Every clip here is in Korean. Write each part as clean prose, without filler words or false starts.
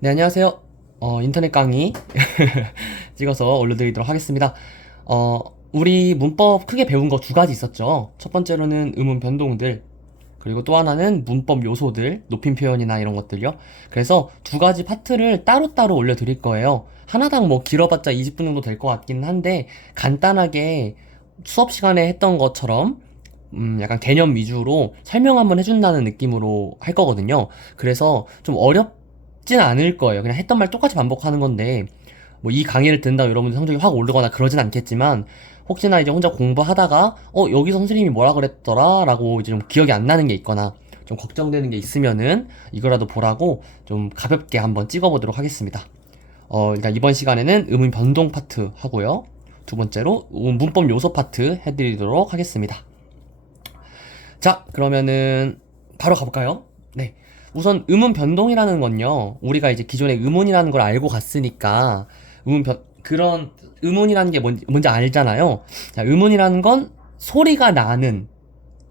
네, 안녕하세요. 인터넷 강의 찍어서 올려드리도록 하겠습니다. 어, 우리 문법 크게 배운 거 두 가지 있었죠. 첫 번째로는 의문 변동들, 그리고 또 하나는 문법 요소들, 높임 표현이나 이런 것들요. 그래서 두 가지 파트를 따로따로 올려드릴 거예요. 하나당 뭐 길어봤자 20분 정도 될 것 같긴 한데, 간단하게 수업 시간에 했던 것처럼 약간 개념 위주로 설명 한번 해준다는 느낌으로 할 거거든요. 그래서 좀 어렵진 않을 거예요. 그냥 했던 말 똑같이 반복하는 건데, 뭐 이 강의를 듣는다 여러분들 성적이 확 오르거나 그러진 않겠지만, 혹시나 이제 혼자 공부하다가, 여기서 선생님이 뭐라 그랬더라? 라고 이제 좀 기억이 안 나는 게 있거나, 좀 걱정되는 게 있으면은, 이거라도 보라고 좀 가볍게 한번 찍어보도록 하겠습니다. 일단 이번 시간에는 의문 변동 파트 하고요. 두 번째로 문법 요소 파트 해드리도록 하겠습니다. 자, 그러면은 바로 가볼까요? 네. 우선 의문 변동이라는 건요. 우리가 이제 기존에 의문이라는 걸 알고 갔으니까 그런 의문이라는 게 뭔지 알잖아요. 자, 의문이라는 건 소리가 나는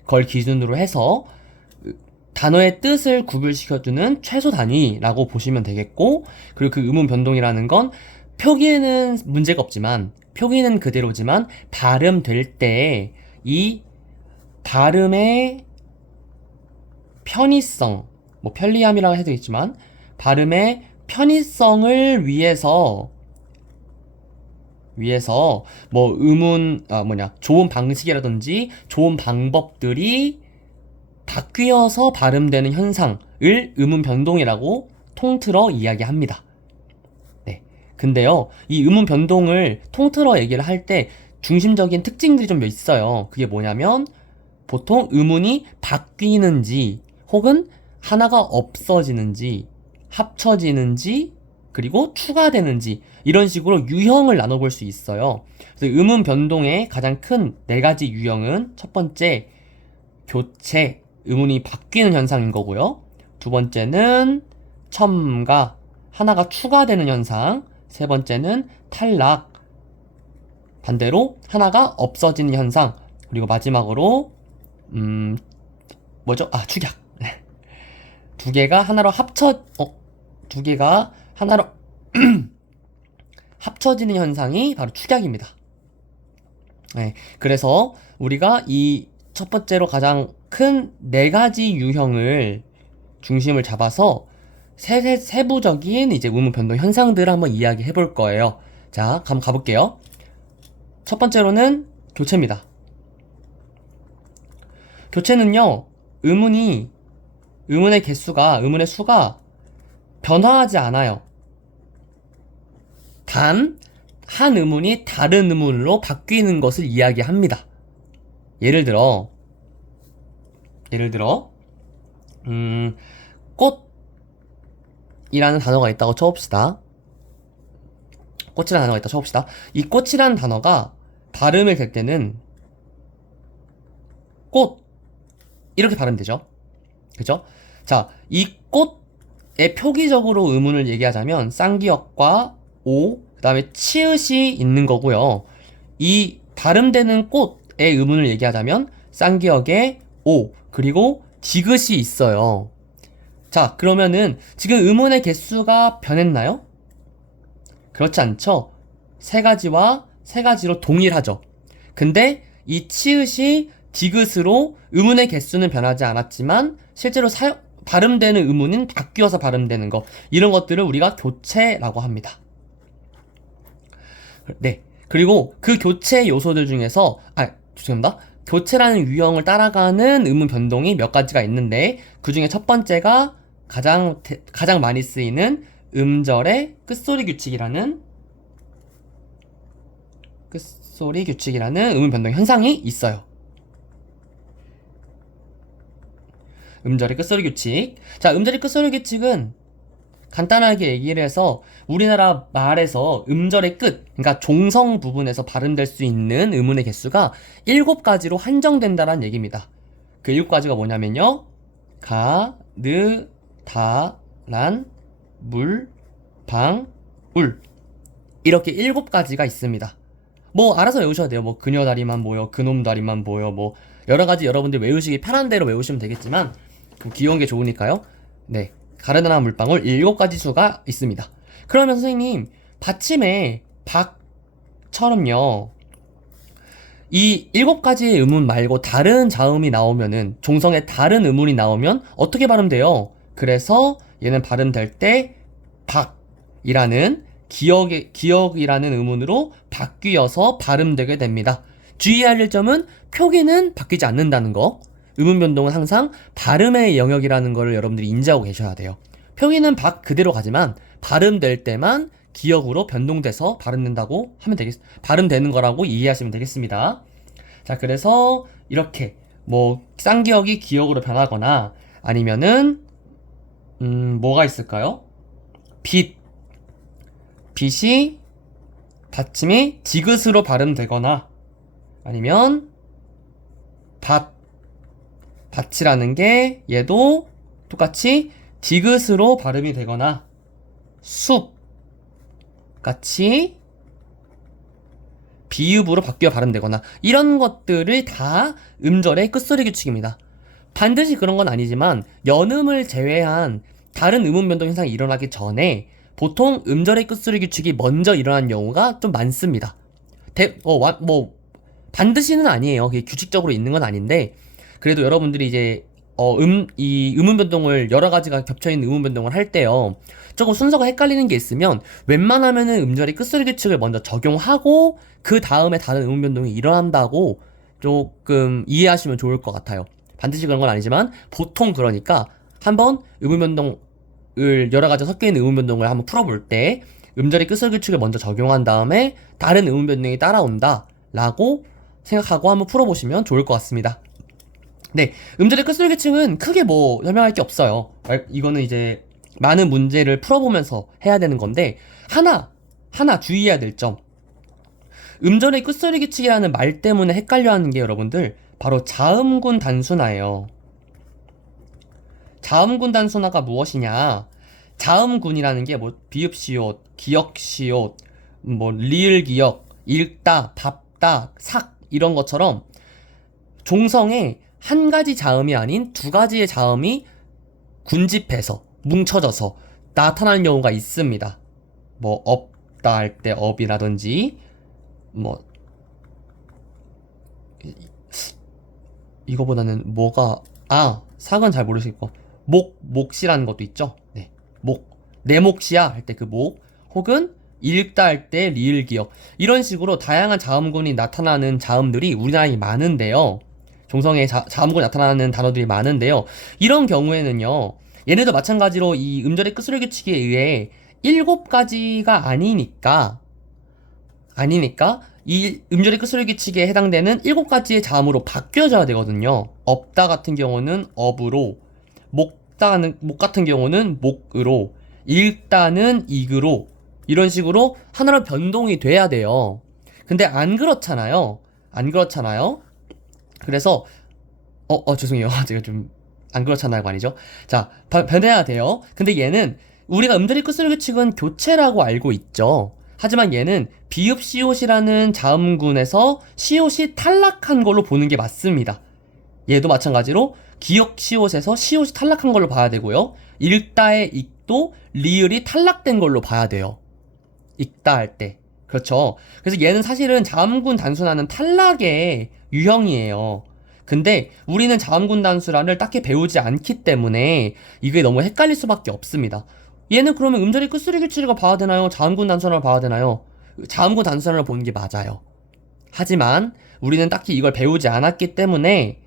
걸 기준으로 해서 단어의 뜻을 구별시켜주는 최소 단위라고 보시면 되겠고, 그리고 그 의문 변동이라는 건 표기에는 문제가 없지만, 표기는 그대로지만 발음될 때 이 발음의 편의성, 뭐 편리함이라고 해도 있지만 발음의 편의성을 위해서 뭐 좋은 방식이라든지 좋은 방법들이 바뀌어서 발음되는 현상을 의문 변동이라고 통틀어 이야기합니다. 네. 근데요, 이 의문 변동을 통틀어 얘기를 할 때 중심적인 특징들이 좀 있어요. 그게 뭐냐면 보통 의문이 바뀌는지 혹은 하나가 없어지는지 합쳐지는지 그리고 추가되는지 이런 식으로 유형을 나눠볼 수 있어요. 그래서 의문 변동의 가장 큰 네 가지 유형은 첫 번째 교체, 의문이 바뀌는 현상인 거고요. 두 번째는 첨가, 하나가 추가되는 현상. 세 번째는 탈락, 반대로 하나가 없어지는 현상. 그리고 마지막으로 축약. 두 개가 하나로 두 개가 하나로 합쳐지는 현상이 바로 축약입니다. 네, 그래서 우리가 이 첫 번째로 가장 큰 네 가지 유형을 중심을 잡아서 세부적인 이제 의문 변동 현상들을 한번 이야기해 볼 거예요. 자, 한번 가볼게요. 첫 번째로는 교체입니다. 교체는요, 의문의 수가 변화하지 않아요. 단, 한 의문이 다른 의문으로 바뀌는 것을 이야기합니다. 예를 들어, 꽃이라는 단어가 있다고 쳐봅시다. 이 꽃이라는 단어가 발음을 될 때는 꽃, 이렇게 발음되죠. 그죠? 자, 이 꽃의 표기적으로 의문을 얘기하자면 쌍기역과 오, 그 다음에 치읓이 있는 거고요. 이 발음되는 꽃의 의문을 얘기하자면 쌍기역에 오, 그리고 디귿이 있어요. 자, 그러면은 지금 의문의 개수가 변했나요? 그렇지 않죠? 세 가지로 동일하죠. 근데 이 치읓이 디귿으로 의문의 개수는 변하지 않았지만 실제로 발음되는 의문은 바뀌어서 발음되는 거, 이런 것들을 우리가 교체라고 합니다. 네. 그리고 그 교체 요소들 중에서 죄송합니다. 교체라는 유형을 따라가는 의문 변동이 몇 가지가 있는데 그 중에 첫 번째가 가장 많이 쓰이는 음절의 끝소리 규칙이라는 의문 변동 현상이 있어요. 음절의 끝소리 규칙. 자, 음절의 끝소리 규칙은 간단하게 얘기를 해서 우리나라 말에서 음절의 끝, 그러니까 종성 부분에서 발음될 수 있는 의문의 개수가 7가지로 한정된다는 얘기입니다. 그 7가지가 뭐냐면요. 가, 느, 다, 란, 물, 방, 울. 이렇게 7가지가 있습니다. 뭐 알아서 외우셔야 돼요. 뭐 그녀 다리만 모여, 그놈 다리만 모여, 뭐 여러 가지 여러분들 외우시기 편한 대로 외우시면 되겠지만 귀여운 게 좋으니까요. 네. 가르다나 물방울 7가지 수가 있습니다. 그러면 선생님, 받침에 박처럼요, 이 7가지의 음운 말고 다른 자음이 나오면은, 종성에 다른 음운이 나오면 어떻게 발음돼요? 그래서 얘는 발음될 때 박이라는 기억이라는 음운으로 바뀌어서 발음되게 됩니다. 주의해야 할 점은 표기는 바뀌지 않는다는 거. 음운 변동은 항상 발음의 영역이라는 거를 여러분들이 인지하고 계셔야 돼요. 표기는 박 그대로 가지만 발음될 때만 기억으로 변동돼서 발음된다고 하면 발음되는 거라고 이해하시면 되겠습니다. 자, 그래서 이렇게 뭐 쌍기역이 기억으로 변하거나 아니면은 뭐가 있을까요? 빛이 받침이 디귿으로 발음되거나 아니면 밭이라는 게 얘도 똑같이 디귿으로 발음이 되거나 숲 같이 비읍으로 바뀌어 발음되거나 이런 것들을 다 음절의 끝소리 규칙입니다. 반드시 그런 건 아니지만 연음을 제외한 다른 음운 변동 현상이 일어나기 전에 보통 음절의 끝소리 규칙이 먼저 일어나는 경우가 좀 많습니다. 반드시는 아니에요. 그게 규칙적으로 있는 건 아닌데, 그래도 여러분들이 이제 이 음운 변동을 여러 가지가 겹쳐 있는 음운 변동을 할 때요, 조금 순서가 헷갈리는 게 있으면 웬만하면은 음절의 끝소리 규칙을 먼저 적용하고 그 다음에 다른 음운 변동이 일어난다고 조금 이해하시면 좋을 것 같아요. 반드시 그런 건 아니지만 보통 그러니까 한번 음운 변동을 여러 가지 섞여 있는 음운 변동을 한번 풀어볼 때 음절의 끝소리 규칙을 먼저 적용한 다음에 다른 음운 변동이 따라온다라고 생각하고 한번 풀어보시면 좋을 것 같습니다. 네, 음절의 끝소리 규칙은 크게 뭐 설명할 게 없어요. 이거는 이제 많은 문제를 풀어보면서 해야 되는 건데, 하나 주의해야 될 점. 음절의 끝소리 규칙이라는 말 때문에 헷갈려 하는 게 여러분들, 바로 자음군 단순화예요. 자음군 단순화가 무엇이냐? 자음군이라는 게 뭐 비읍시옷, 기역시옷, 뭐 리을기역, 읽다, 밥다, 삭 이런 것처럼 종성에 한 가지 자음이 아닌 두 가지의 자음이 군집해서 뭉쳐져서 나타나는 경우가 있습니다. 뭐 없다 할 때 업이라든지 뭐 이거보다는 삭은 잘 모르시고 몫이라는 것도 있죠. 네, 내 몫이야 할 때 그 목, 혹은 읽다 할 때 리을기역, 이런 식으로 다양한 자음군이 나타나는 자음들이 우리나라에 많은데요. 종성에 자음군이 나타나는 단어들이 많은데요. 이런 경우에는요, 얘네도 마찬가지로 이 음절의 끝소리 규칙에 의해 7가지가 아니니까 이 음절의 끝소리 규칙에 해당되는 7가지의 자음으로 바뀌어져야 되거든요. 없다 같은 경우는 업으로, 목 같은 경우는 목으로, 읽다는 익으로, 이런 식으로 하나로 변동이 돼야 돼요. 근데 안 그렇잖아요. 그래서 죄송해요. 제가 좀 안 그렇잖아요가 아니죠. 자, 변해야 돼요. 근데 얘는 우리가 음절의 끝소리 규칙은 교체라고 알고 있죠. 하지만 얘는 비읍 시옷이라는 자음군에서 시옷이 탈락한 걸로 보는 게 맞습니다. 얘도 마찬가지로 기역 시옷에서 시옷이 탈락한 걸로 봐야 되고요. 읽다의 익도 리을이 탈락된 걸로 봐야 돼요. 읽다 할 때. 그렇죠. 그래서 얘는 사실은 자음군 단순화는 탈락의 유형이에요. 근데 우리는 자음군 단순화를 딱히 배우지 않기 때문에 이게 너무 헷갈릴 수밖에 없습니다. 얘는 그러면 음절의 끝소리 규칙을 봐야 되나요? 자음군 단순화를 봐야 되나요? 자음군 단순화를 보는 게 맞아요. 하지만 우리는 딱히 이걸 배우지 않았기 때문에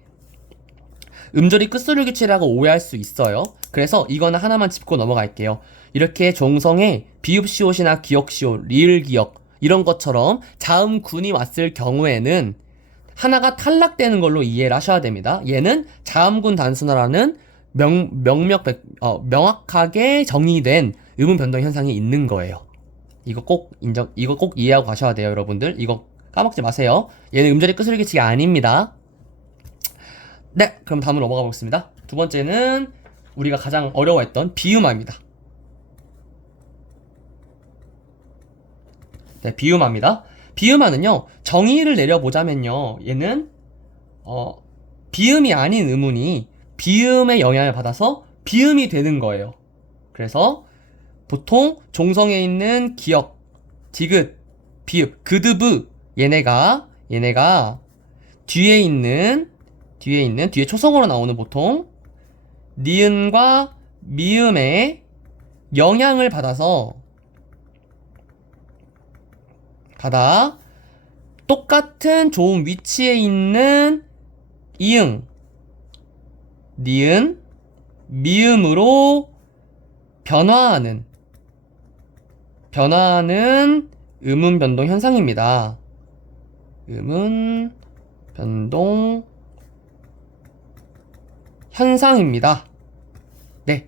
음절의 끝소리 규칙이라고 오해할 수 있어요. 그래서 이거는 하나만 짚고 넘어갈게요. 이렇게 종성에 비읍시옷이나 기역시옷, 리을기역 이런 것처럼 자음군이 왔을 경우에는 하나가 탈락되는 걸로 이해를 하셔야 됩니다. 얘는 자음군 단순화라는 명확하게 정의된 음운 변동 현상이 있는 거예요. 이거 꼭 이해하고 가셔야 돼요, 여러분들. 이거 까먹지 마세요. 얘는 음절의 끝소리 규칙이 아닙니다. 네, 그럼 다음으로 넘어가 보겠습니다. 두 번째는 우리가 가장 어려워했던 비음화입니다. 네, 비음화입니다. 비음화는요, 정의를 내려보자면요, 얘는 비음이 아닌 음운이 비음의 영향을 받아서 비음이 되는 거예요. 그래서 보통 종성에 있는 기역, 디귿, 비읍, 그드브 얘네가 뒤에 초성으로 나오는 보통 니은과 미음의 영향을 받아 똑같은 좋은 위치에 있는 이응, 니은, 미음으로 변화하는 음운 변동 현상입니다. 음운 변동 현상입니다. 네.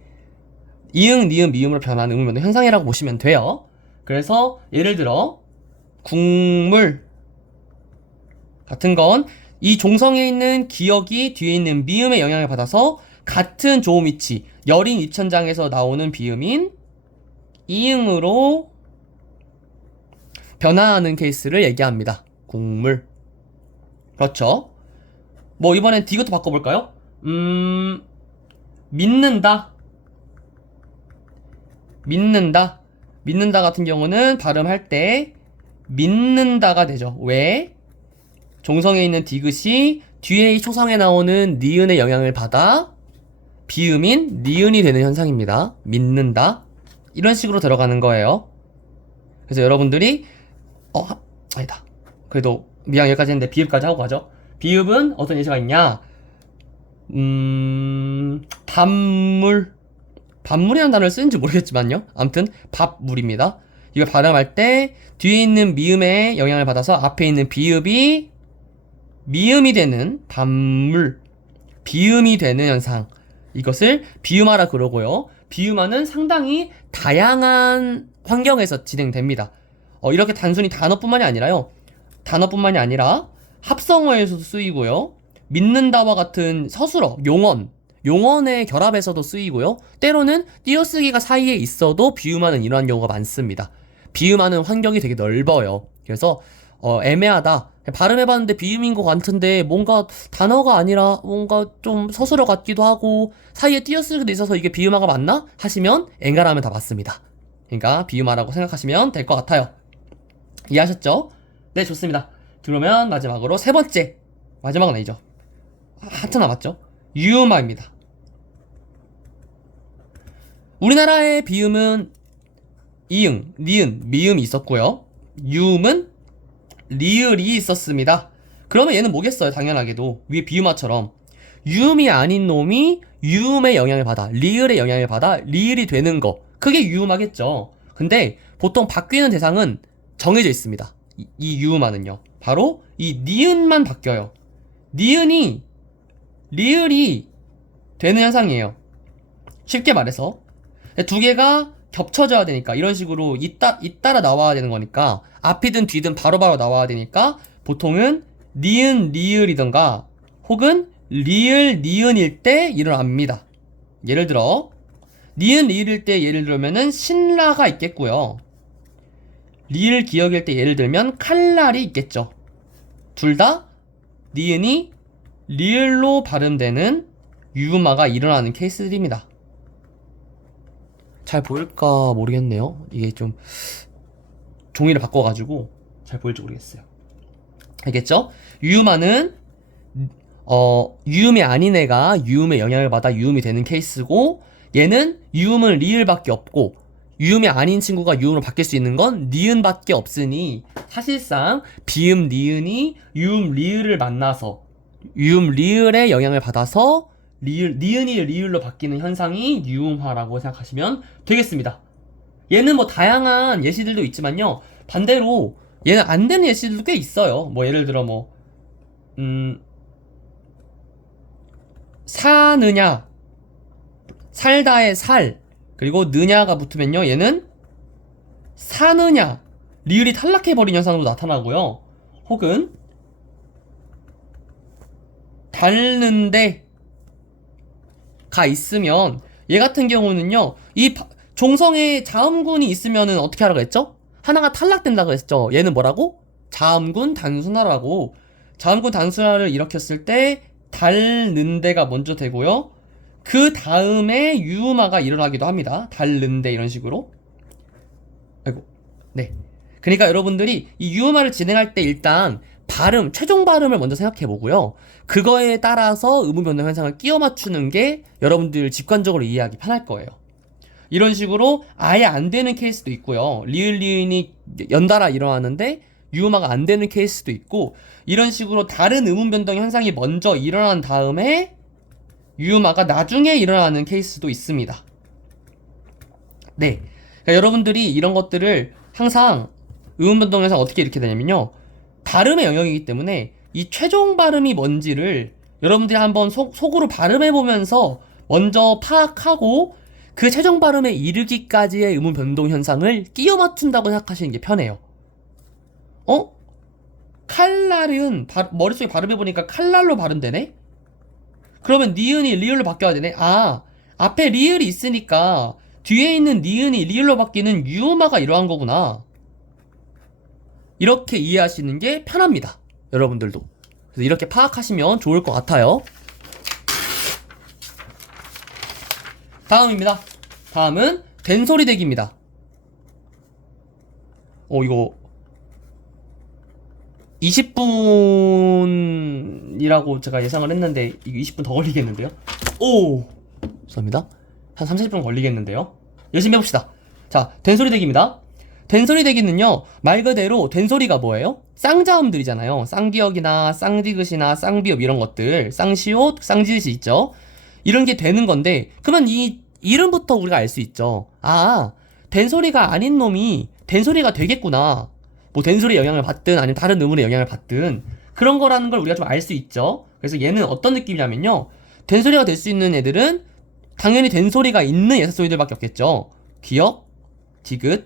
이응, 니은, 미음으로 변하는 음운 변동 현상이라고 보시면 돼요. 그래서 예를 들어 국물 같은 건 이 종성에 있는 기역이 뒤에 있는 미음의 영향을 받아서 같은 조음 위치, 여린 입천장에서 나오는 비음인 이응으로 변화하는 케이스를 얘기합니다. 국물. 그렇죠. 뭐 이번엔 디귿도 바꿔볼까요? 믿는다 같은 경우는 발음할 때 믿는다가 되죠. 왜? 종성에 있는 디귿이 뒤에 이 초성에 나오는 니은의 영향을 받아 비음인 니은이 되는 현상입니다. 믿는다. 이런 식으로 들어가는 거예요. 그래서 여러분들이 아니다. 그래도 미양 여기까지 했는데 비읍까지 하고 가죠. 비읍은 어떤 예시가 있냐? 밥물이라는 단어를 쓰는지 모르겠지만요. 아무튼 밥물입니다. 이거 발음할 때 뒤에 있는 미음의 영향을 받아서 앞에 있는 비읍이 미음이 되는 밥물, 비음이 되는 현상. 이것을 비음화라 그러고요. 비음화는 상당히 다양한 환경에서 진행됩니다. 이렇게 단순히 단어뿐만이 아니라 합성어에서도 쓰이고요. 믿는다와 같은 서술어, 용언의 결합에서도 쓰이고요. 때로는 띄어쓰기가 사이에 있어도 비음하는 이러한 경우가 많습니다. 비음하는 환경이 되게 넓어요. 그래서 애매하다. 발음해봤는데 비음인 것 같은데 뭔가 단어가 아니라 뭔가 좀 서술어 같기도 하고 사이에 띄어쓰기도 있어서 이게 비음화가 맞나? 하시면 엔간하면 다 맞습니다. 그러니까 비음화라고 생각하시면 될 것 같아요. 이해하셨죠? 네, 좋습니다. 그러면 마지막으로 세 번째, 마지막은 아니죠. 한참 남았죠. 유음화입니다. 우리나라의 비음은 이응, 니은, 미음이 있었고요. 유음은 리을이 있었습니다. 그러면 얘는 뭐겠어요? 당연하게도 위에 비음화처럼 유음이 아닌 놈이 유음의 영향을 받아, 리을의 영향을 받아 리을이 되는 거, 그게 유음화겠죠. 근데 보통 바뀌는 대상은 정해져 있습니다. 이 유음화는요, 바로 이 니은만 바뀌어요. 니은이 리을이 되는 현상이에요. 쉽게 말해서 두 개가 겹쳐져야 되니까, 이런 식으로 잇따라 나와야 되는 거니까, 앞이든 뒤든 바로바로 나와야 되니까 보통은 니은 리을이던가 혹은 리을 니은일 때 일어납니다. 예를 들어 니은 리을일 때 예를 들면은 신라가 있겠고요. 리을 기역일 때 예를 들면 칼날이 있겠죠. 둘 다 니은이 리을로 발음되는 유음화가 일어나는 케이스들입니다. 잘 보일까 모르겠네요. 이게 좀 종이를 바꿔가지고 잘 보일지 모르겠어요. 알겠죠? 유음화는 유음이 아닌 애가 유음의 영향을 받아 유음이 되는 케이스고, 얘는 유음은 리을밖에 없고 유음이 아닌 친구가 유음으로 바뀔 수 있는 건 니은밖에 없으니, 사실상 비음 니은이 유음 리을을 만나서 유음 리을의 영향을 받아서 니은이 리을로 바뀌는 현상이 유음화라고 생각하시면 되겠습니다. 얘는 뭐 다양한 예시들도 있지만요, 반대로 얘는 안 되는 예시들도 꽤 있어요. 뭐 예를 들어 사느냐, 살다의 살, 그리고 느냐가 붙으면요, 얘는 사느냐, 리을이 탈락해버린 현상도 나타나고요. 혹은 닳는데 가 있으면, 얘 같은 경우는요, 이 종성에 자음군이 있으면은 어떻게 하라고 했죠? 하나가 탈락된다고 했죠. 얘는 뭐라고? 자음군 단순화라고. 자음군 단순화를 일으켰을 때 닳는데가 먼저 되고요. 그 다음에 유음화가 일어나기도 합니다. 닳는데 이런 식으로. 아이고. 네. 그러니까 여러분들이 이 유음화를 진행할 때 일단 발음, 최종 발음을 먼저 생각해 보고요. 그거에 따라서 음운 변동 현상을 끼워 맞추는 게 여러분들 직관적으로 이해하기 편할 거예요. 이런 식으로 아예 안 되는 케이스도 있고요. 리을 리은이 연달아 일어나는데 유음화가 안 되는 케이스도 있고, 이런 식으로 다른 음운 변동 현상이 먼저 일어난 다음에 유음화가 나중에 일어나는 케이스도 있습니다. 네. 그러니까 여러분들이 이런 것들을 항상 음운 변동 현상 어떻게 이렇게 되냐면요. 발음의 영역이기 때문에 이 최종 발음이 뭔지를 여러분들이 한번 속으로 발음해보면서 먼저 파악하고 그 최종 발음에 이르기까지의 음운 변동 현상을 끼워 맞춘다고 생각하시는 게 편해요. 칼날은 머릿속에 발음해보니까 칼날로 발음되네? 그러면 니은이 리을로 바뀌어야 되네? 아, 앞에 리을이 있으니까 뒤에 있는 니은이 리을로 바뀌는 유음화가 이러한 거구나. 이렇게 이해하시는 게 편합니다. 여러분들도. 그래서 이렇게 파악하시면 좋을 것 같아요. 다음입니다. 다음은 된소리 대기입니다. 이거 20분이라고 제가 예상을 했는데 이거 20분 더 걸리겠는데요? 오! 죄송합니다. 한 30분 걸리겠는데요? 열심히 해봅시다. 자, 된소리 대기입니다. 된소리 대기는요, 말 그대로 된소리가 뭐예요? 쌍자음들이잖아요. 쌍기역이나 쌍디귿이나 쌍비읍 이런 것들, 쌍시옷, 쌍지읒이 있죠. 이런 게 되는 건데, 그러면 이 이름부터 우리가 알 수 있죠. 아, 된소리가 아닌 놈이 된소리가 되겠구나. 뭐 된소리의 영향을 받든 아니면 다른 음울의 영향을 받든 그런 거라는 걸 우리가 좀 알 수 있죠. 그래서 얘는 어떤 느낌이냐면요, 된소리가 될 수 있는 애들은 당연히 된소리가 있는 예사소리들밖에 없겠죠. 기역, 디귿,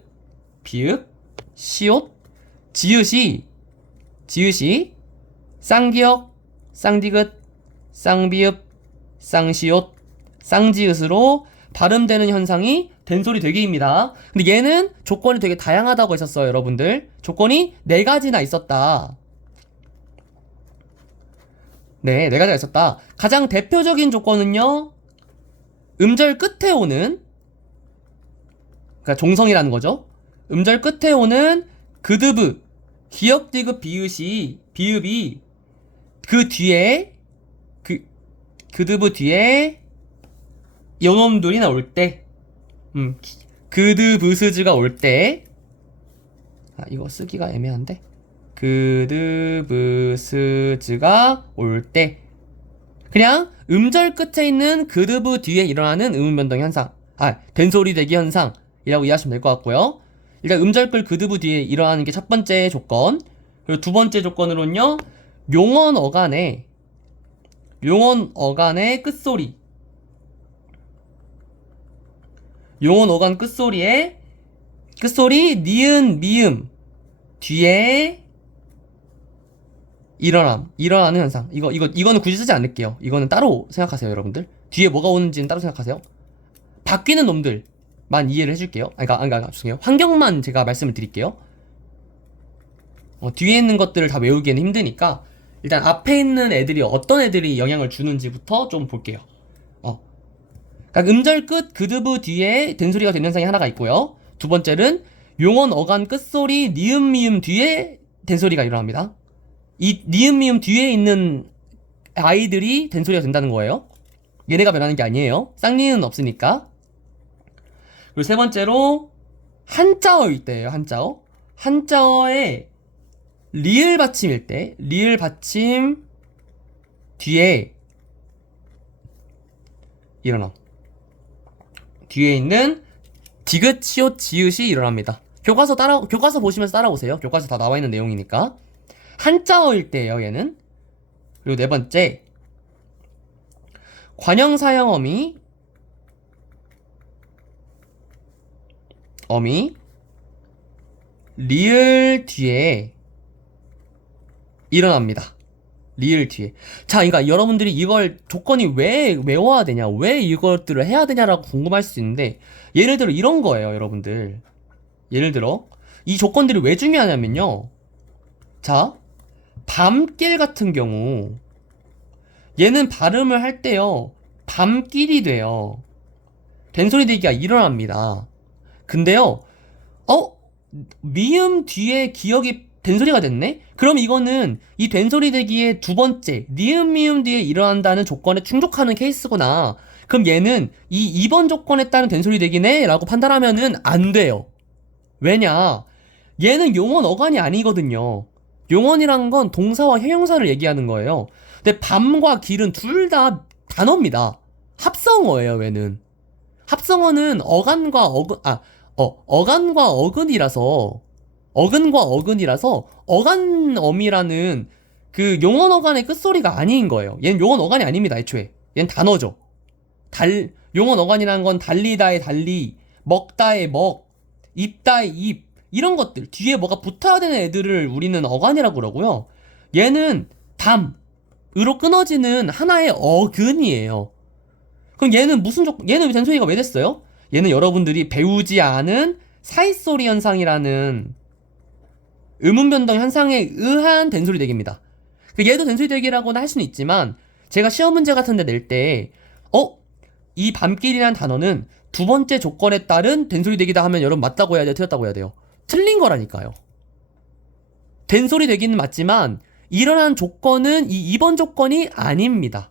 비읍, 시옷, 지읒이, 쌍기역, 쌍디귿, 쌍비읍, 쌍시옷, 쌍지읒으로 발음되는 현상이 된소리 되기입니다. 근데 얘는 조건이 되게 다양하다고 했었어요, 여러분들. 조건이 4가지나 있었다. 네, 4가지가 있었다. 가장 대표적인 조건은요, 음절 끝에 오는, 그러니까 종성이라는 거죠. 음절 끝에 오는 그드브, 기역, 디귿, 비읍이 그 뒤에, 그드브 뒤에 요놈들이 나올 때, 그드브스즈가 올 때, 이거 쓰기가 애매한데, 그드브스즈가 올 때, 그냥 음절 끝에 있는 그드브 뒤에 일어나는 음운 변동 현상, 된소리 대기 현상이라고 이해하시면 될 것 같고요. 일단 음절끝 그드브 뒤에 일어나는 게 첫 번째 조건. 그리고 두 번째 조건으로는요, 용언 어간의 끝소리, 용언 어간 끝소리 니은 미음 뒤에 일어나는 현상. 이거는 굳이 쓰지 않을게요. 이거는 따로 생각하세요, 여러분들. 뒤에 뭐가 오는지는 따로 생각하세요. 바뀌는 놈들만 이해를 해줄게요. 죄송해요. 환경만 제가 말씀을 드릴게요. 뒤에 있는 것들을 다 외우기에는 힘드니까 일단 앞에 있는 애들이 어떤 애들이 영향을 주는지부터 좀 볼게요. 그러니까 음절 끝 그드브 뒤에 된소리가 되는 현상이 하나가 있고요. 두 번째는 용언 어간 끝소리 니은 미음 뒤에 된소리가 일어납니다. 이 니은 미음 뒤에 있는 아이들이 된소리가 된다는 거예요. 얘네가 변하는 게 아니에요. 쌍니은 없으니까. 그리고 세 번째로 한자어일 때예요. 한자어의 리을 받침일 때, 리을 받침 뒤에 일어나. 뒤에 있는 디귿, 시옷, 지읒이 일어납니다. 교과서 보시면서 따라오세요. 교과서 다 나와 있는 내용이니까. 한자어일 때예요, 얘는. 그리고 네 번째, 관형사형어미 리을 뒤에 일어납니다. 리을 뒤에. 자, 그러니까 여러분들이 이걸 조건이 왜 외워야 되냐, 왜 이것들을 해야 되냐라고 궁금할 수 있는데, 예를 들어 이런 거예요, 여러분들. 예를 들어 이 조건들이 왜 중요하냐면요. 자, 밤길 같은 경우 얘는 발음을 할 때요, 밤길이 돼요. 된소리 대기가 일어납니다. 근데요, 미음 뒤에 기억이 된소리가 됐네? 그럼 이거는 이 된소리 대기의 두 번째, 니은 미음 뒤에 일어난다는 조건에 충족하는 케이스구나. 그럼 얘는 이 2번 조건에 따른 된소리 대기네? 라고 판단하면은 안 돼요. 왜냐? 얘는 용언 어간이 아니거든요. 용언이란 건 동사와 형용사를 얘기하는 거예요. 근데 밤과 길은 둘 다 단어입니다. 합성어예요, 얘는. 합성어는 어간과 어근이라서 어간어미라는 그 용언 어간의 끝소리가 아닌 거예요. 얘는 용언 어간이 아닙니다, 애초에. 얘는 단어죠. 용언 어간이라는 건 달리다의 달리, 먹다의 먹, 입다의 입, 이런 것들. 뒤에 뭐가 붙어야 되는 애들을 우리는 어간이라고 그러고요. 얘는 담으로 끊어지는 하나의 어근이에요. 그럼 얘는 된소리가 왜 됐어요? 얘는 여러분들이 배우지 않은 사이소리 현상이라는 음운 변동 현상에 의한 된소리 대기입니다. 얘도 된소리 대기라고는 할 수는 있지만 제가 시험 문제 같은 데 낼 때 이 밤길이라는 단어는 두 번째 조건에 따른 된소리 대기다 하면 여러분 맞다고 해야 돼요? 틀렸다고 해야 돼요? 틀린 거라니까요. 된소리 대기는 맞지만 일어난 조건은 이 2번 조건이 아닙니다.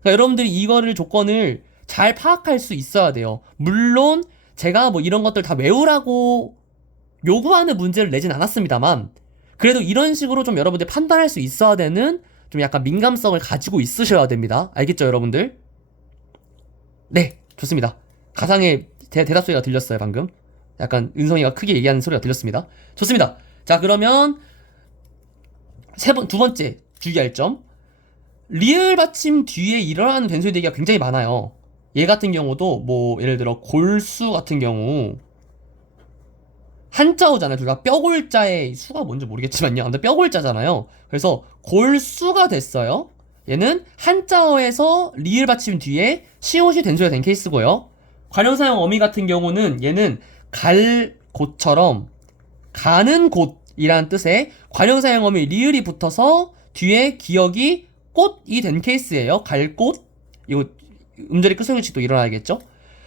그러니까 여러분들이 이거를 조건을 잘 파악할 수 있어야 돼요. 물론 제가 뭐 이런 것들 다 외우라고 요구하는 문제를 내진 않았습니다만 그래도 이런 식으로 좀 여러분들 판단할 수 있어야 되는 좀 약간 민감성을 가지고 있으셔야 됩니다. 알겠죠, 여러분들? 네, 좋습니다. 가상의 대답 소리가 들렸어요, 방금. 약간 은성이가 크게 얘기하는 소리가 들렸습니다. 좋습니다. 자, 그러면 두 번째 주의할 점. 리을 받침 뒤에 일어나는 된소리 대기가 굉장히 많아요. 얘 같은 경우도 뭐 예를 들어 골수 같은 경우 한자어잖아요. 둘 다 뼈골자의 수가 뭔지 모르겠지만요. 아무튼 뼈골자잖아요. 그래서 골수가 됐어요. 얘는 한자어에서 리을 받침 뒤에 시옷이 된소리가 된 케이스고요. 관형사형 어미 같은 경우는 얘는 갈 곳처럼 가는 곳이라는 뜻의 관형사형 어미 리을이 붙어서 뒤에 기억이 꽃이 된 케이스예요. 갈 꽃. 이거 음절이 끝소리치 또 일어나야겠죠?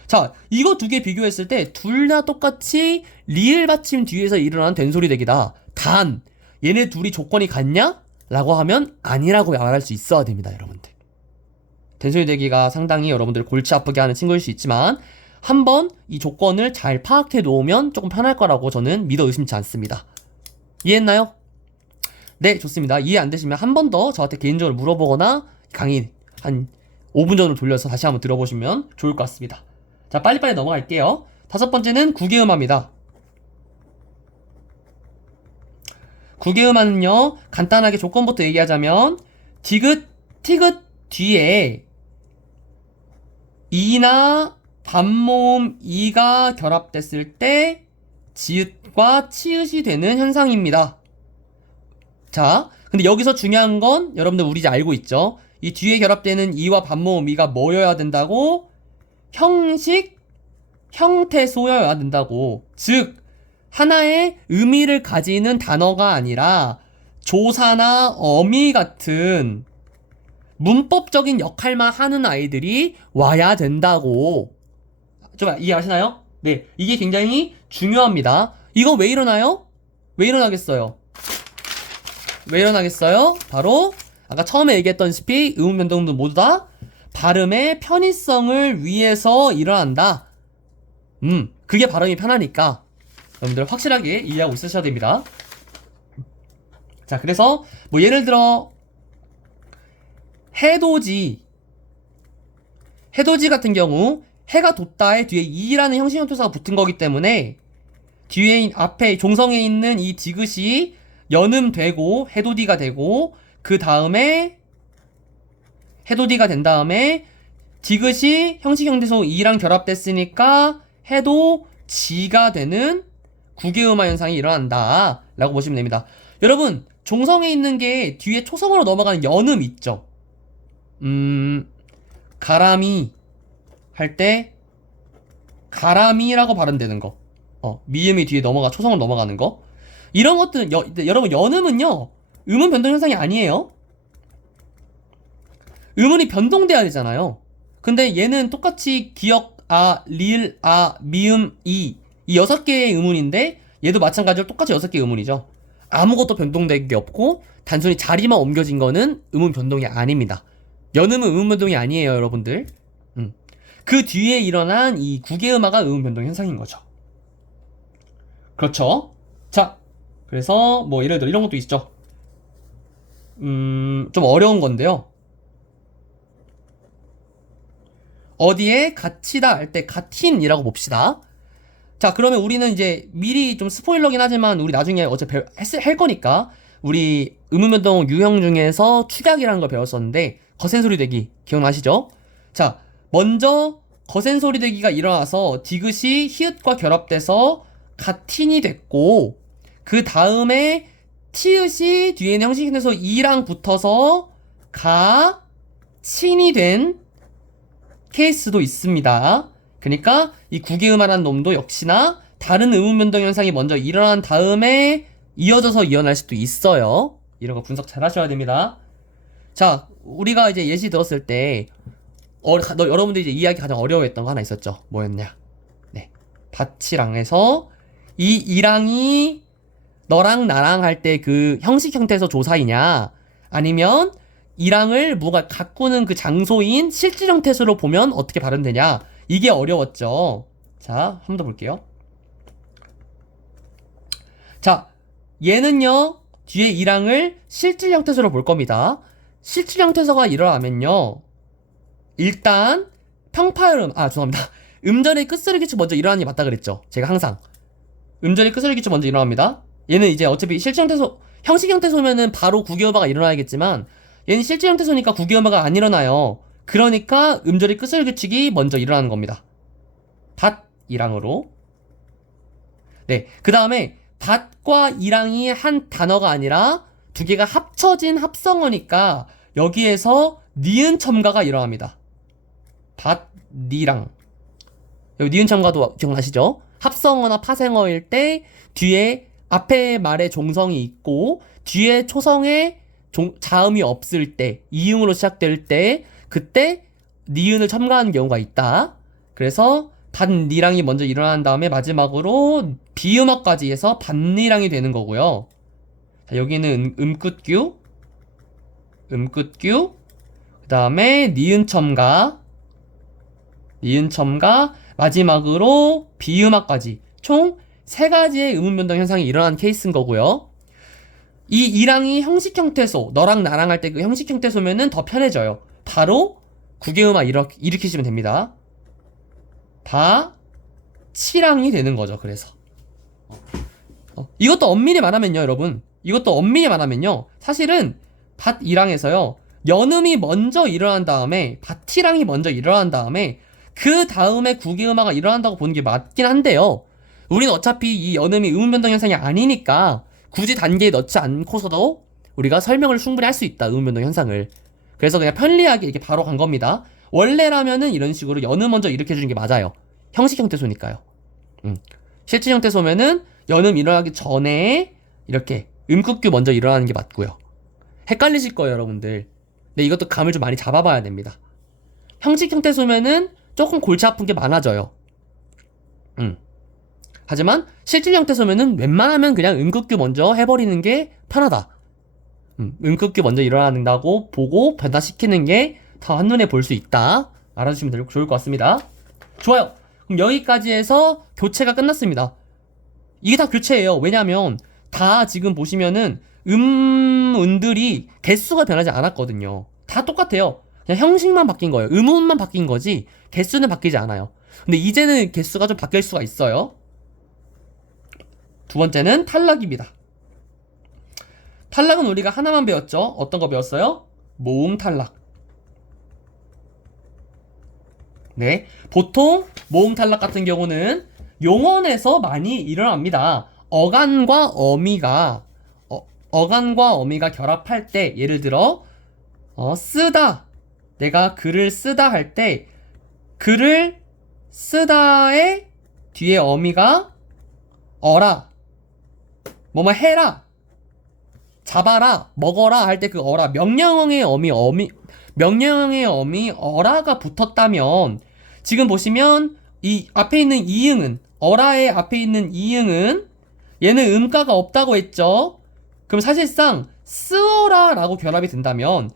자, 이거 두 개 비교했을 때 둘 다 똑같이 리을 받침 뒤에서 일어난 된소리 대기다. 단 얘네 둘이 조건이 같냐? 라고 하면 아니라고 말할 수 있어야 됩니다, 여러분들. 된소리 대기가 상당히 여러분들 골치 아프게 하는 친구일 수 있지만 한번 이 조건을 잘 파악해 놓으면 조금 편할 거라고 저는 믿어 의심치 않습니다. 이해했나요? 네, 좋습니다. 이해 안 되시면 한 번 더 저한테 개인적으로 물어보거나 강의 한 5분 전으로 돌려서 다시 한번 들어보시면 좋을 것 같습니다. 자, 빨리빨리 넘어갈게요. 다섯 번째는 구개음화입니다. 구개음화는요, 간단하게 조건부터 얘기하자면 디귿, 티귿 뒤에 이나 반모음 이가 결합됐을 때 지읒과 치읒이 되는 현상입니다. 자, 근데 여기서 중요한 건 여러분들 우리 이제 알고 있죠? 이 뒤에 결합되는 이와 반모음 이가 뭐여야 된다고? 형식, 형태소여야 된다고. 즉, 하나의 의미를 가지는 단어가 아니라 조사나 어미 같은 문법적인 역할만 하는 아이들이 와야 된다고. 좀 이해하시나요? 네, 이게 굉장히 중요합니다. 이거 왜 일어나요? 왜 일어나겠어요? 왜 일어나겠어요? 바로 아까 처음에 얘기했던시피 음운 변동들 모두 다 발음의 편의성을 위해서 일어난다. 그게 발음이 편하니까 여러분들 확실하게 이해하고 있으셔야 됩니다. 자, 그래서 뭐 예를 들어 해돋이 같은 경우 해가 돋다에 뒤에 이라는 형식 형태사가 붙은 거기 때문에 뒤에 앞에 종성에 있는 이 디귿이 연음되고 해돋이가 되고 그 다음에 해돋이가 된 다음에 디귿이 형식 형태소 이랑 결합됐으니까 해도 지가 되는 구개음화 현상이 일어난다 라고 보시면 됩니다. 여러분 종성에 있는 게 뒤에 초성으로 넘어가는 연음 있죠. 가람이 할 때 가람이라고 발음되는 거, 미음이 뒤에 초성으로 넘어가는 거, 이런 것들은 여러분 연음은요 음은 변동 현상이 아니에요. 음운이 변동돼야 되잖아요. 근데 얘는 똑같이 기역, 아, 리을, 아, 미음, 이 6개의 음운인데 얘도 마찬가지로 똑같이 6개의 음운이죠. 아무것도 변동된 게 없고 단순히 자리만 옮겨진 거는 음운 변동이 아닙니다. 연음은 음운 변동이 아니에요, 여러분들. 그 뒤에 일어난 이 구개음화가 음운 변동 현상인 거죠. 그렇죠? 자, 그래서 뭐 예를 들어 이런 것도 있죠. 좀 어려운 건데요. 어디에 갇히다 할 때 갇힌이라고 봅시다. 자, 그러면 우리는 이제 미리 좀 스포일러긴 하지만 우리 나중에 어차피 할 거니까 우리 음운변동 유형 중에서 축약이라는 걸 배웠었는데 거센 소리 대기 기억나시죠? 자, 먼저 거센 소리 대기가 일어나서 디귿이 히읗과 결합돼서 갓틴이 됐고 그 다음에 티읕이 뒤에는 형식에서 이랑 붙어서 가친이 된 케이스도 있습니다. 그러니까 이 구개음화라는 놈도 역시나 다른 음운 변동 현상이 먼저 일어난 다음에 이어져서 일어날 수도 있어요. 이런 거 분석 잘 하셔야 됩니다. 자, 우리가 이제 예시 들었을 때 여러분들이 이제 이해하기 가장 어려워했던 거 하나 있었죠. 뭐였냐? 네, 밭이랑에서 이 이랑이 너랑 나랑 할 때 그 형식 형태에서 조사이냐 아니면 이랑을 뭐가 가꾸는 그 장소인 실질 형태수로 보면 어떻게 발음되냐 이게 어려웠죠. 자, 한 번 더 볼게요. 자, 얘는요 뒤에 이랑을 실질 형태수로 볼 겁니다. 실질 형태서가 일어나면요 일단 평파열음, 죄송합니다. 음절의 끝스르기축 먼저 일어나는 게 맞다 그랬죠. 제가 항상 음절의 끝스르기축 먼저 일어납니다. 얘는 이제 어차피 실질 형태소, 형식 형태소면은 바로 구개음화가 일어나야겠지만 얘는 실질 형태소니까 구개음화가 안 일어나요. 그러니까 음절의 끝스르기축이 먼저 일어나는 겁니다. 밭이랑으로. 네, 그 다음에 밭과 이랑이 한 단어가 아니라 두 개가 합쳐진 합성어니까 여기에서 니은 첨가가 일어납니다. 밭, 니랑. 여기 니은 첨가도 기억나시죠? 합성어나 파생어일 때 뒤에 앞에 말에 종성이 있고 뒤에 초성에 자음이 없을 때 이응으로 시작될 때 그때 니은을 첨가하는 경우가 있다. 그래서 밭니랑이 먼저 일어난 다음에 마지막으로 비음어까지 해서 밭니랑이 되는 거고요. 자, 여기는 음끝규 그 다음에 니은 첨가 마지막으로 비음화까지 총 3가지의 음운 변동 현상이 일어난 케이스인 거고요. 이 이랑이 형식 형태소, 너랑 나랑 할 때 그 형식 형태소면은 더 편해져요. 바로 구개음화 일으키시면 됩니다. 치랑이 되는 거죠. 그래서 이것도 엄밀히 말하면요, 여러분. 이것도 엄밀히 말하면요, 사실은 밭이랑에서요 연음이 먼저 일어난 다음에 밭이랑이 먼저 일어난 다음에 그 다음에 구개음화가 일어난다고 보는 게 맞긴 한데요. 우리는 어차피 이 연음이 음운 변동 현상이 아니니까 굳이 단계에 넣지 않고서도 우리가 설명을 충분히 할 수 있다, 음운 변동 현상을. 그래서 그냥 편리하게 이렇게 바로 간 겁니다. 원래라면은 이런 식으로 연음 먼저 일으켜주는 게 맞아요. 형식 형태소니까요. 실질 형태소면은 연음 일어나기 전에 이렇게 음끝규 먼저 일어나는 게 맞고요. 헷갈리실 거예요, 여러분들. 근데 이것도 감을 좀 많이 잡아봐야 됩니다. 형식 형태소면은 조금 골치 아픈 게 많아져요. 하지만 실질 형태소면은 웬만하면 그냥 음끝규 먼저 해버리는 게 편하다. 음끝규 먼저 일어난다고 보고 변화시키는 게 더 한눈에 볼 수 있다. 알아주시면 좋을 것 같습니다. 좋아요. 그럼 여기까지 해서 교체가 끝났습니다. 이게 다 교체예요. 왜냐면 다 지금 보시면은 음운들이 개수가 변하지 않았거든요. 다 똑같아요. 그냥 형식만 바뀐 거예요. 음운만 바뀐 거지 개수는 바뀌지 않아요. 근데 이제는 개수가 좀 바뀔 수가 있어요. 두 번째는 탈락입니다. 탈락은 우리가 하나만 배웠죠. 어떤 거 배웠어요? 모음 탈락. 네, 보통 모음 탈락 같은 경우는 용언에서 많이 일어납니다. 어간과 어미가 결합할 때, 예를 들어 쓰다, 내가 글을 쓰다 할 때 글을 쓰다의 뒤에 어미가 어라, 뭐뭐 해라, 잡아라, 먹어라 할 때 그 어라, 명령형의 어미 어라가 붙었다면, 지금 보시면 이 앞에 있는 이응은, 어라의 앞에 있는 이응은 얘는 음가가 없다고 했죠. 그럼 사실상 쓰어라 라고 결합이 된다면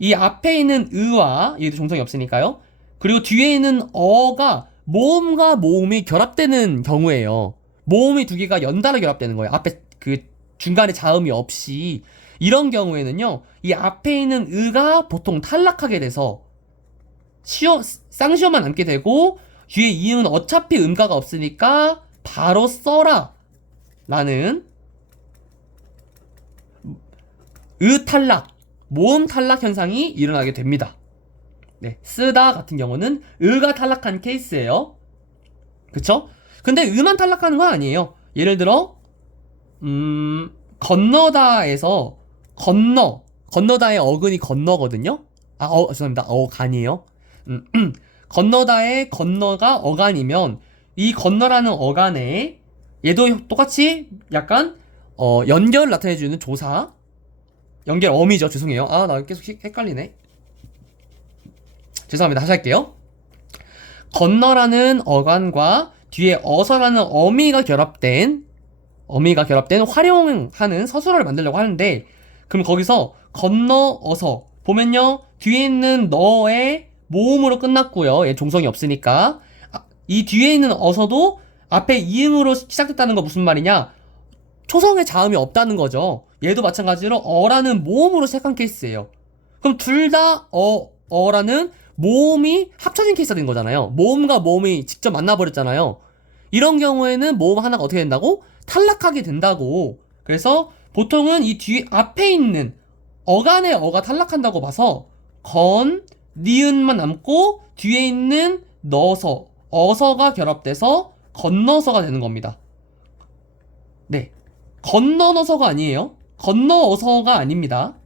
이 앞에 있는 의와, 얘도 종성이 없으니까요, 그리고 뒤에 있는 어가 모음과 모음이 결합되는 경우에요. 모음이 두 개가 연달아 결합되는 거예요. 앞에 그 중간에 자음이 없이. 이런 경우에는요, 이 앞에 있는 의가 보통 탈락하게 돼서 쌍시어만 남게 되고, 뒤에 이응은 어차피 음가가 없으니까 바로 써라 라는 탈락, 모음 탈락 현상이 일어나게 됩니다. 네, 쓰다 같은 경우는 의가 탈락한 케이스예요. 그쵸? 근데 의만 탈락하는 건 아니에요. 예를 들어 건너다에서 건너다의 어근이 건너거든요. 죄송합니다. 어간이에요. 건너다의 건너가 어간이면 이 건너라는 어간에 얘도 똑같이 약간 연결을 나타내주는 조사, 연결 어미죠. 죄송해요. 나 계속 헷갈리네. 죄송합니다. 다시 할게요. 건너라는 어간과 뒤에 어서라는 어미가 결합된 활용하는 서술어를 만들려고 하는데, 그럼 거기서 건너 어서 보면요, 뒤에 있는 너의 모음으로 끝났고요. 얘 종성이 없으니까. 이 뒤에 있는 어서도 앞에 이응으로 시작됐다는 거 무슨 말이냐? 초성에 자음이 없다는 거죠. 얘도 마찬가지로 어라는 모음으로 시작한 케이스예요. 그럼 둘 다 어라는 모음이 합쳐진 케이스가 된 거잖아요. 모음과 모음이 직접 만나버렸잖아요. 이런 경우에는 모음 하나가 어떻게 된다고? 탈락하게 된다고. 그래서 보통은 이 앞에 있는 어간의 어가 탈락한다고 봐서 니은만 남고 뒤에 있는 어서가 결합돼서 건너서가 되는 겁니다. 네, 건너서가 아니에요. 건너어서가 아닙니다.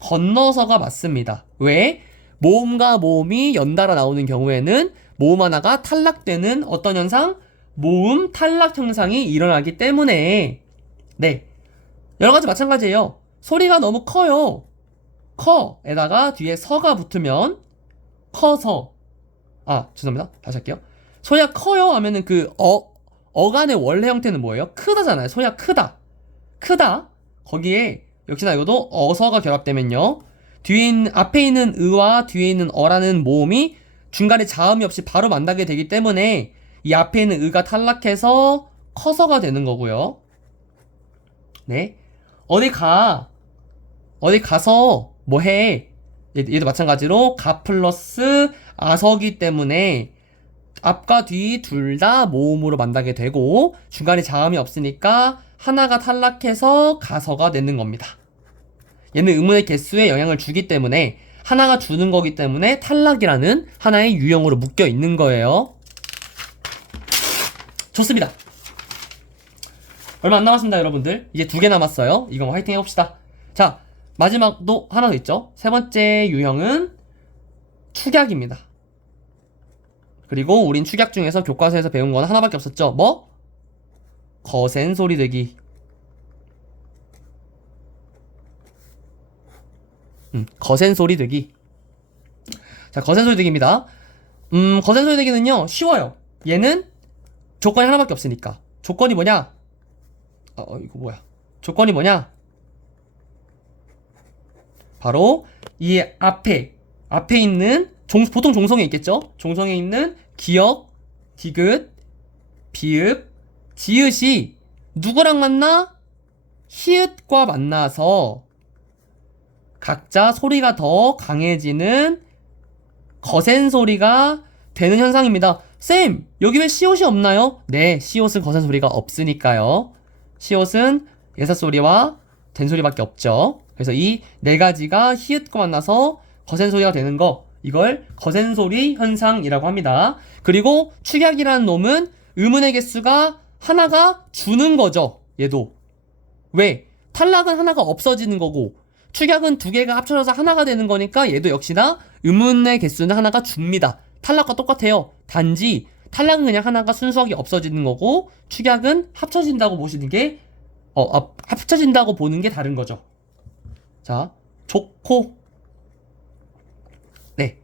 건너서가 맞습니다. 왜? 모음과 모음이 연달아 나오는 경우에는 모음 하나가 탈락되는 어떤 현상? 모음 탈락 현상이 일어나기 때문에. 네, 여러가지 마찬가지예요. 소리가 너무 커요. 커에다가 뒤에 서가 붙으면 커서. 죄송합니다. 다시 할게요. 소리가 커요 하면은 그 어간의 원래 형태는 뭐예요? 크다잖아요. 소리가 크다. 거기에 역시나 이것도 어서가 결합되면요, 앞에 있는 의와 뒤에 있는 어라는 모음이 중간에 자음이 없이 바로 만나게 되기 때문에 이 앞에 있는 의가 탈락해서 커서가 되는 거고요. 네, 어디 가서 뭐해? 얘도 마찬가지로 가 플러스 아서기 때문에 앞과 뒤 둘 다 모음으로 만나게 되고, 중간에 자음이 없으니까 하나가 탈락해서 가서가 되는 겁니다. 얘는 의문의 개수에 영향을 주기 때문에, 하나가 주는 거기 때문에 탈락이라는 하나의 유형으로 묶여 있는 거예요. 좋습니다. 얼마 안 남았습니다, 여러분들. 이제 2개 남았어요. 이거 화이팅 해봅시다. 자, 마지막도 하나 더 있죠. 세 번째 유형은 축약입니다. 그리고 우린 축약 중에서 교과서에서 배운 건 하나밖에 없었죠. 뭐? 거센 소리 내기. 거센 소리 내기. 자, 거센 소리 내기입니다. 거센 소리 내기는요, 쉬워요. 얘는 조건이 하나밖에 없으니까. 조건이 뭐냐? 이거 뭐야? 조건이 뭐냐? 바로 이 앞에 있는 보통 종성에 있겠죠? 종성에 있는 기역, 디귿, 비읍, 지읒이 누구랑 만나? 히읗과 만나서 각자 소리가 더 강해지는 거센 소리가 되는 현상입니다. 쌤, 여기 왜 시옷이 없나요? 네, 시옷은 거센 소리가 없으니까요. 시옷은 예사소리와 된소리밖에 없죠. 그래서 이 네 가지가 히읗과 만나서 거센 소리가 되는 거, 이걸 거센 소리 현상이라고 합니다. 그리고 축약이라는 놈은 의문의 개수가 하나가 주는 거죠. 얘도. 왜? 탈락은 하나가 없어지는 거고 축약은 두 개가 합쳐져서 하나가 되는 거니까 얘도 역시나 의문의 개수는 하나가 줍니다. 탈락과 똑같아요. 단지 탈락은 그냥 하나가 순수하게 없어지는 거고 축약은 합쳐진다고 보시는 게 합쳐진다고 보는 게 다른 거죠. 자, 좋고. 네.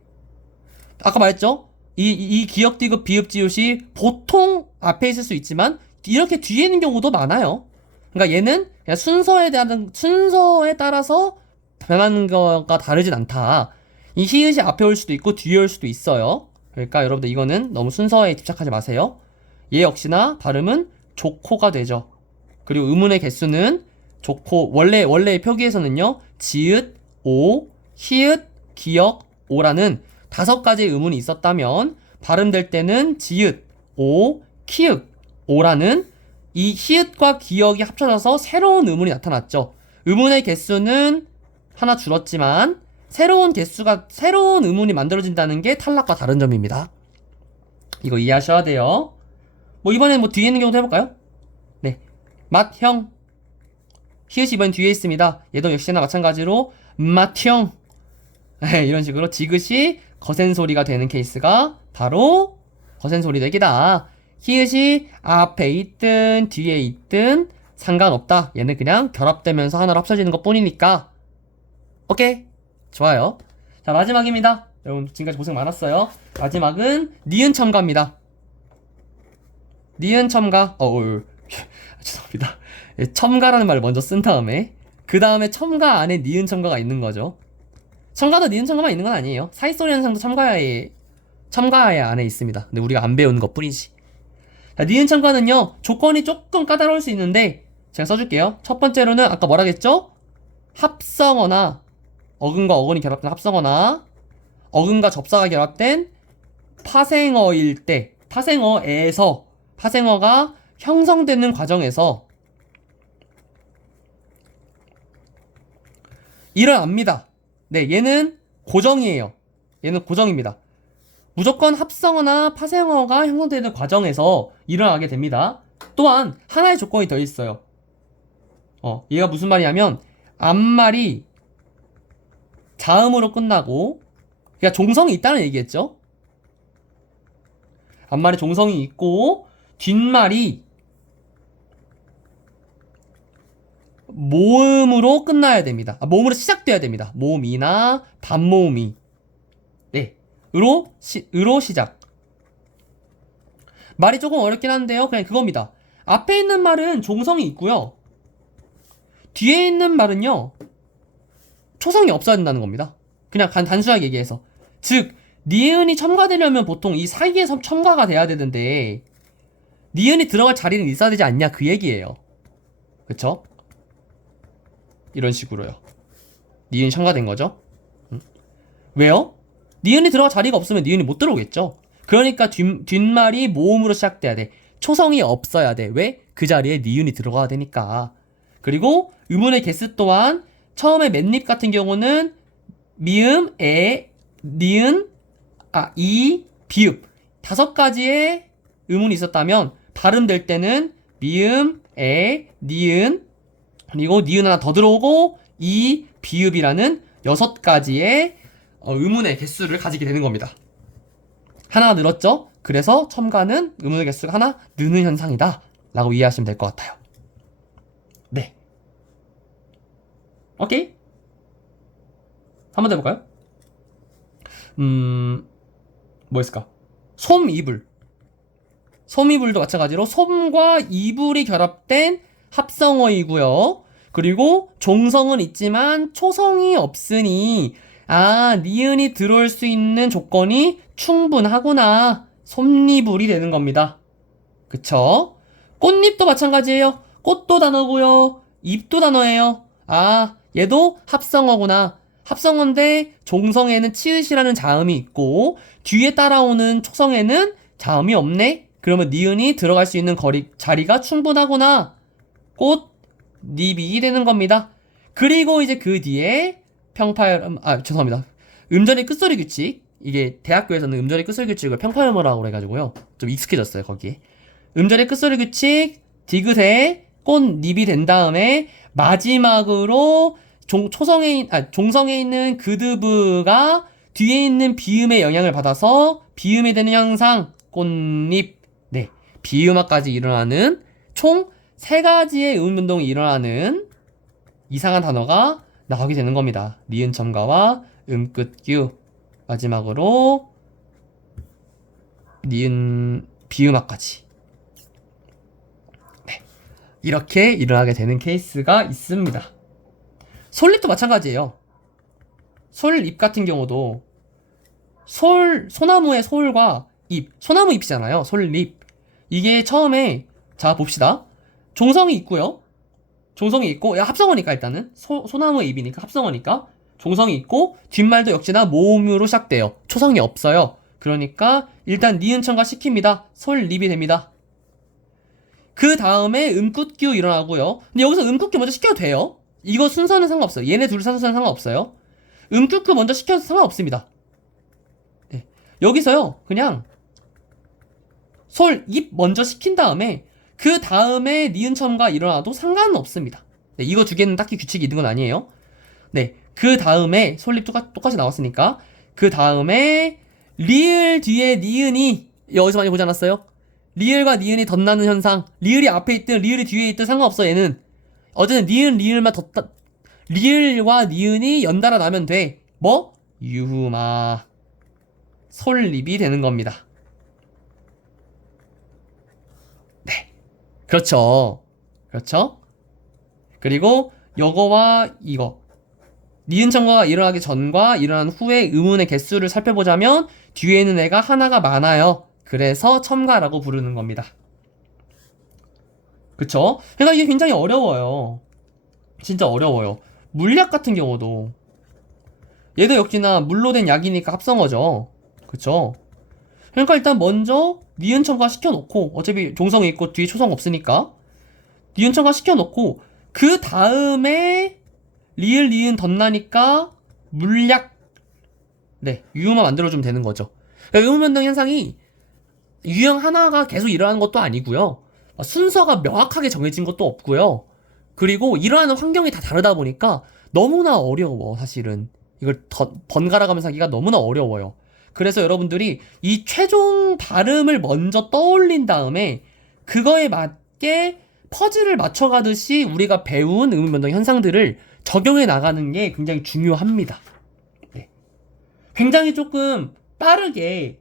아까 말했죠? 이 기역, 디귿, 비읍, 지읒이 보통 앞에 있을 수 있지만 이렇게 뒤에 있는 경우도 많아요. 그러니까 얘는 그냥 순서에 따라서 변하는 거가 다르진 않다. 이 히읗이 앞에 올 수도 있고 뒤에 올 수도 있어요. 그러니까 여러분들 이거는 너무 순서에 집착하지 마세요. 얘 역시나 발음은 좋고가 되죠. 그리고 의문의 개수는 좋고 원래의 표기에서는요. 지읒, 오, 히읗, 기역, 오라는 5가지의 의문이 있었다면 발음될 때는 지읒, 오, 키읔, 오라는 이 히읗과 기역이 합쳐져서 새로운 의문이 나타났죠. 의문의 개수는 하나 줄었지만 새로운 의문이 만들어진다는 게 탈락과 다른 점입니다. 이거 이해하셔야 돼요. 뭐 이번엔 뭐 뒤에 있는 경우도 해볼까요? 네, 맏형. 히읗이 이번 뒤에 있습니다. 얘도 역시나 마찬가지로 맏형. 이런 식으로 지그시 거센 소리가 되는 케이스가 바로 거센 소리 내기다. 히읗이 앞에 있든 뒤에 있든 상관없다. 얘는 그냥 결합되면서 하나로 합쳐지는 것 뿐이니까. 오케이, 좋아요. 자, 마지막입니다. 여러분 지금까지 고생 많았어요. 마지막은 니은 첨가입니다. 니은 첨가. 죄송합니다. 첨가라는 말을 먼저 쓴 다음에 그 다음에 첨가 안에 니은 첨가가 있는 거죠. 첨가도 니은 첨가만 있는 건 아니에요. 사이소리 현상도 첨가의 안에 있습니다. 근데 우리가 안 배우는 것 뿐이지. 자, 니은 첨가는요, 조건이 조금 까다로울 수 있는데 제가 써줄게요. 첫 번째로는 아까 뭐라겠죠? 합성어나 어근과 어근이 결합된 합성어나 어근과 접사가 결합된 파생어일 때, 파생어가 형성되는 과정에서 일어납니다. 네, 얘는 고정이에요. 얘는 고정입니다. 무조건 합성어나 파생어가 형성되는 과정에서 일어나게 됩니다. 또한 하나의 조건이 더 있어요. 얘가 무슨 말이냐면 앞말이 자음으로 끝나고, 그러니까 종성이 있다는 얘기겠죠? 앞말에 종성이 있고 뒷말이 모음으로 끝나야 됩니다. 모음으로 시작돼야 됩니다. 모음이나 반모음이. 네. 으로 시작. 말이 조금 어렵긴 한데요. 그냥 그겁니다. 앞에 있는 말은 종성이 있고요. 뒤에 있는 말은요. 초성이 없어야 된다는 겁니다. 그냥 단순하게 얘기해서. 즉, 니은이 첨가되려면 보통 이 사이에서 첨가가 돼야 되는데 니은이 들어갈 자리는 있어야 되지 않냐 그 얘기예요. 그쵸? 이런 식으로요. 니은이 첨가된 거죠. 왜요? 니은이 들어갈 자리가 없으면 니은이 못 들어오겠죠. 그러니까 뒷말이 모음으로 시작돼야 돼. 초성이 없어야 돼. 왜? 그 자리에 니은이 들어가야 되니까. 그리고 의문의 개수 또한 처음에 맨입 같은 경우는 미음, 니은, 이, 비읍 5가지의 의문이 있었다면 발음될 때는 미음, 니은, 그리고 니은 하나 더 들어오고 이, 비읍이라는 6가지의 의문의 개수를 가지게 되는 겁니다. 하나 늘었죠? 그래서 첨가는 의문의 개수가 하나 느는 현상이다 라고 이해하시면 될 것 같아요. 네. 오케이? 한 번 더 해볼까요? 뭐 있을까? 솜이불. 솜이불도 마찬가지로 솜과 이불이 결합된 합성어이고요. 그리고 종성은 있지만 초성이 없으니 니은이 들어올 수 있는 조건이 충분하구나. 솜니불이 되는 겁니다. 그쵸? 꽃잎도 마찬가지예요. 꽃도 단어고요. 잎도 단어예요. 얘도 합성어구나. 합성어인데 종성에는 치읓이라는 자음이 있고 뒤에 따라오는 초성에는 자음이 없네? 그러면 니은이 들어갈 수 있는 자리가 충분하구나. 꽃잎이 되는 겁니다. 그리고 이제 그 뒤에 죄송합니다. 음절의 끝소리 규칙. 이게 대학교에서는 음절의 끝소리 규칙을 평파음어라고 해가지고요. 좀 익숙해졌어요, 거기에. 음절의 끝소리 규칙, 디귿에 꽃잎이 된 다음에 마지막으로 종성에 있는 그드브가 뒤에 있는 비음의 영향을 받아서 비음이 되는 형상, 꽃잎, 네, 비음화까지 일어나는 총 3가지의 음운 변동이 일어나는 이상한 단어가 나오게 되는 겁니다. 니은 첨가와 음끝규, 마지막으로 니은 비음화까지. 네. 이렇게 일어나게 되는 케이스가 있습니다. 솔립도 마찬가지예요. 솔립 같은 경우도 소나무의 솔과 잎, 소나무 잎이잖아요. 솔립. 이게 처음에 자 봅시다. 종성이 있고요. 종성이 있고 합성어니까 일단은 소나무의 잎이니까 합성어니까 종성이 있고 뒷말도 역시나 모음으로 시작돼요. 초성이 없어요. 그러니까 일단 니은 첨가 시킵니다. 솔립이 됩니다. 그 다음에 음굿규 일어나고요. 근데 여기서 음굿규 먼저 시켜도 돼요. 이거 순서는 상관없어요. 얘네 둘 순서는 상관없어요. 음굿규 먼저 시켜도 상관없습니다. 네. 여기서요 그냥 솔, 입 먼저 시킨 다음에 그 다음에 니은 첨가 일어나도 상관은 없습니다. 네, 이거 두 개는 딱히 규칙이 있는 건 아니에요. 네, 그 다음에 솔립 똑같이 나왔으니까 그 다음에 리을 뒤에 니은이 여기서 많이 보지 않았어요? 리을과 니은이 덧나는 현상. 리을이 앞에 있든 리을이 뒤에 있든 상관없어 얘는. 어쨌든 리을만 리을과 니은이 연달아 나면 돼. 뭐? 유마 솔립이 되는 겁니다. 그렇죠. 그렇죠? 그리고 요거와 이거 니은 첨가가 일어나기 전과 일어난 후의 의문의 개수를 살펴보자면 뒤에 있는 애가 하나가 많아요. 그래서 첨가라고 부르는 겁니다. 그쵸? 그러니까 이게 굉장히 어려워요. 진짜 어려워요. 물약 같은 경우도 얘도 역시나 물로 된 약이니까 합성어죠. 그쵸? 그러니까 일단 먼저 니은 첨가 시켜놓고 어차피 종성이 있고 뒤에 초성 없으니까 니은 첨가 시켜놓고 그 다음에 리을 니은 덧나니까 물약 유음만 만들어주면 되는 거죠. 그러니까 음운변동 현상이 유형 하나가 계속 일어나는 것도 아니고요. 순서가 명확하게 정해진 것도 없고요. 그리고 일어나는 환경이 다 다르다 보니까 너무나 어려워 사실은. 이걸 번갈아 가면서 하기가 너무나 어려워요. 그래서 여러분들이 이 최종 발음을 먼저 떠올린 다음에 그거에 맞게 퍼즐을 맞춰가듯이 우리가 배운 음운변동 현상들을 적용해 나가는 게 굉장히 중요합니다. 네. 굉장히 조금 빠르게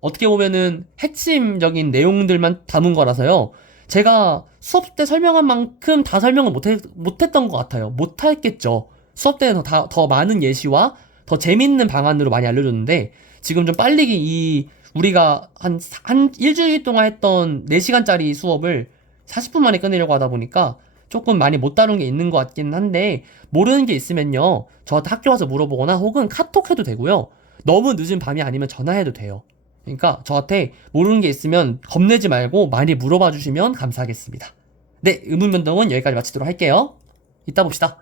어떻게 보면은 핵심적인 내용들만 담은 거라서요. 제가 수업 때 설명한 만큼 다 설명을 못했던 것 같아요. 못했겠죠. 수업 때는 더 많은 예시와 더 재밌는 방안으로 많이 알려줬는데 지금 좀 빨리 우리가 한 일주일 동안 했던 4시간짜리 수업을 40분 만에 끝내려고 하다 보니까 조금 많이 못 다룬 게 있는 것 같기는 한데 모르는 게 있으면요 저한테 학교 와서 물어보거나 혹은 카톡 해도 되고요. 너무 늦은 밤이 아니면 전화해도 돼요. 그러니까 저한테 모르는 게 있으면 겁내지 말고 많이 물어봐 주시면 감사하겠습니다. 네, 의문변동은 여기까지 마치도록 할게요. 이따 봅시다.